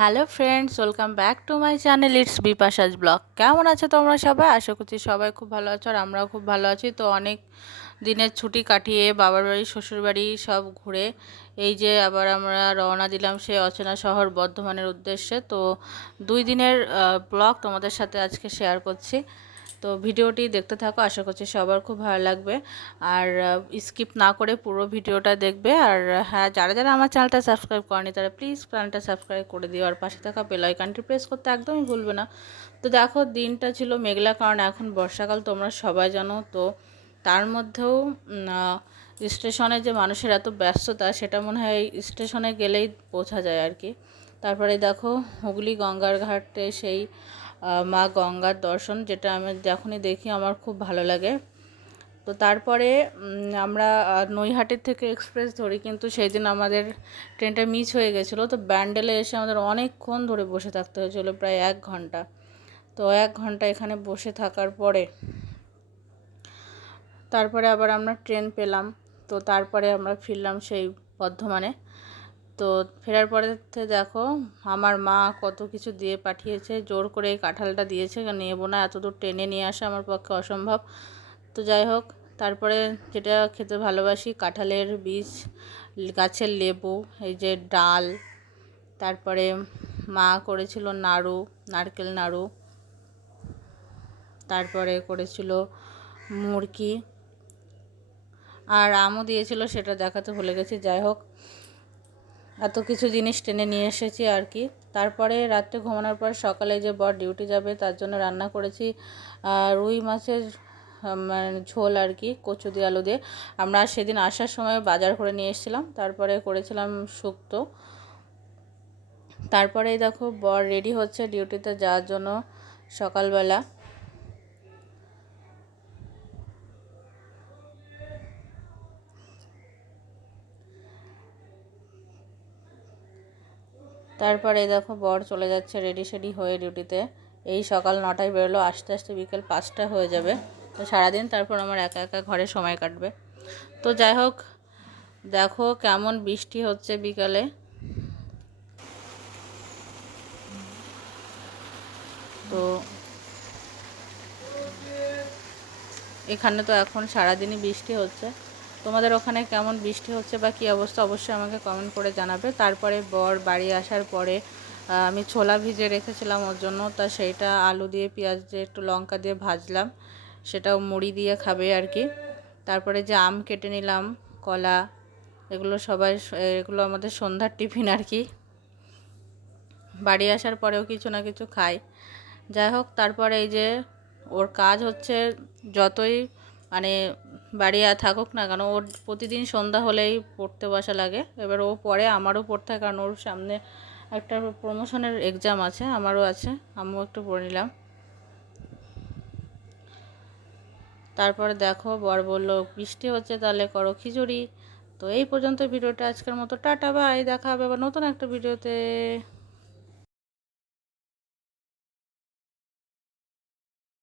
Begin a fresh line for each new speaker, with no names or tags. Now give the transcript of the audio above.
Hello friends welcome back to my channel it's Bipasha's blog কেমন আছো তোমরা সবাই? আশা করছি সবাই খুব ভালো আছো আর আমরাও খুব ভালো আছি। তো অনেক দিনের ছুটি কাটিয়ে বাবার বাড়ি, শ্বশুর বাড়ি সব ঘুরে এই যে আবার আমরা রওনা দিলাম সে অচেনা শহর বর্ধমানের উদ্দেশ্যে। তো দুই দিনের ব্লগ তোমাদের সাথে আজকে শেয়ার করছি। তো ভিডিওটি দেখতে থাকো, আশা করছি সবার খুব ভালো লাগবে। আর স্কিপ না করে পুরো ভিডিওটা দেখবে। আর হ্যাঁ যারা যারা আমার চ্যানেলটা সাবস্ক্রাইব করেনি, তারা প্লিজ চ্যানেলটা সাবস্ক্রাইব করে দিও। আর পাশে থাকা বেল আইকনটি প্রেস করতে একদমই ভুলবে না। তো দেখো, দিনটা ছিল মেঘলা, কারণ এখন বর্ষাকাল, তোমরা সবাই জানো। তো তার মধ্যেও স্টেশনে যে মানুষের এত ব্যস্ততা, সেটা মনে হয় স্টেশনে গেলেই বোঝা যায় আর কি। তারপরে দেখো, হুগলি গঙ্গার ঘাটে সেই মা গঙ্গার দর্শন, যেটা আমি যখনই দেখি আমার খুব ভালো লাগে। তো তারপরে আমরা নৈহাটির থেকে এক্সপ্রেস ধরি, কিন্তু সেই দিন আমাদের ট্রেনটা মিস হয়ে গেছিল। তো ব্যান্ডেলে এসে আমাদের অনেকক্ষণ ধরে বসে থাকতে হয়েছিলো, প্রায় এক ঘণ্টা। তো এক ঘণ্টা এখানে বসে থাকার পরে, তারপরে আবার আমরা ট্রেন পেলাম। তো তারপরে আমরা ফিরলাম সেই বর্ধমানে। তো ফেরার পরে দেখো আমার মা কত কিছু দিয়ে পাঠিয়েছে, জোর করে এই কাঁঠালটা দিয়েছে নেব না, এত দূর টেনে নিয়ে আসা আমার পক্ষে অসম্ভব। তো যাই হোক, তারপরে যেটা খেতে ভালোবাসি, কাঁঠালের বীজ, গাছের লেবু, এই যে ডাল, তারপরে মা করেছিল নাড়ু, নারকেল নাড়ু, তারপরে করেছিল মুরগি আর আমও দিয়েছিল, সেটা দেখাতে ভুলে গেছি, যাই হোক। এত কিছু জিনিস টেনে নিয়ে এসেছি আর কি। তারপরে রাত্রে ঘুমানোর পর সকালে যে বর ডিউটি যাবে, তার জন্য রান্না করেছি রুই মাছের মানে ঝোল আর কি, কচু দিয়ে আলু দিয়ে। আমরা সেদিন আসার সময় বাজার করে নিয়ে এসেছিলাম, তারপরে করেছিলাম শুক্তো। তারপরে দেখো বর রেডি হচ্ছে ডিউটিতে যাওয়ার জন্য সকালবেলা। তারপরে দেখো বর চলে যাচ্ছে রেডি সেডি হয়ে ডিউটিতে এই সকাল নটায় বেরোলো, আস্তে আস্তে বিকেল পাঁচটা হয়ে যাবে। তো সারাদিন তারপর আমার একা একা ঘরে সময় কাটবে। তো যাই হোক, দেখো কেমন বৃষ্টি হচ্ছে বিকালে। তো এখানে তো এখন সারাদিনই বৃষ্টি হচ্ছে। তোমাদের ওখানে কেমন বৃষ্টি হচ্ছে বা কী অবস্থা অবশ্যই আমাকে কমেন্ট করে জানাবে। তারপরে বর বাড়ি আসার পরে আমি ছোলা ভিজে রেখেছিলাম ওর জন্য, তা সেইটা আলু দিয়ে, পেঁয়াজ দিয়ে, একটু লঙ্কা দিয়ে ভাজলাম। সেটাও মুড়ি দিয়ে খাবে আর কি তারপরে যে আম কেটে নিলাম, কলা, এগুলো সবাই এগুলো আমাদের সন্ধ্যার টিফিন আর কি বাড়ি আসার পরেও কিছু না কিছু খাই। যাই হোক, তারপরে এই যে ওর কাজ হচ্ছে যতই মানে বাড়ি আর থাকুক না কেন, ওর প্রতিদিন সন্ধ্যা হলেই পড়তে বসা লাগে। এবার ও পড়ে, আমারও পড়তে হয় কারণ ওর সামনে একটা প্রমোশনের এক্সাম আছে, আমারও আছে, আমিও একটু পড়ে নিলাম। তারপরে দেখো, বর বলল, বৃষ্টি হচ্ছে তাহলে করো খিচুড়ি। তো এই পর্যন্ত ভিডিওটা আজকের মতো। টাটা বাই দেখা হবে আবার নতুন একটা ভিডিওতে।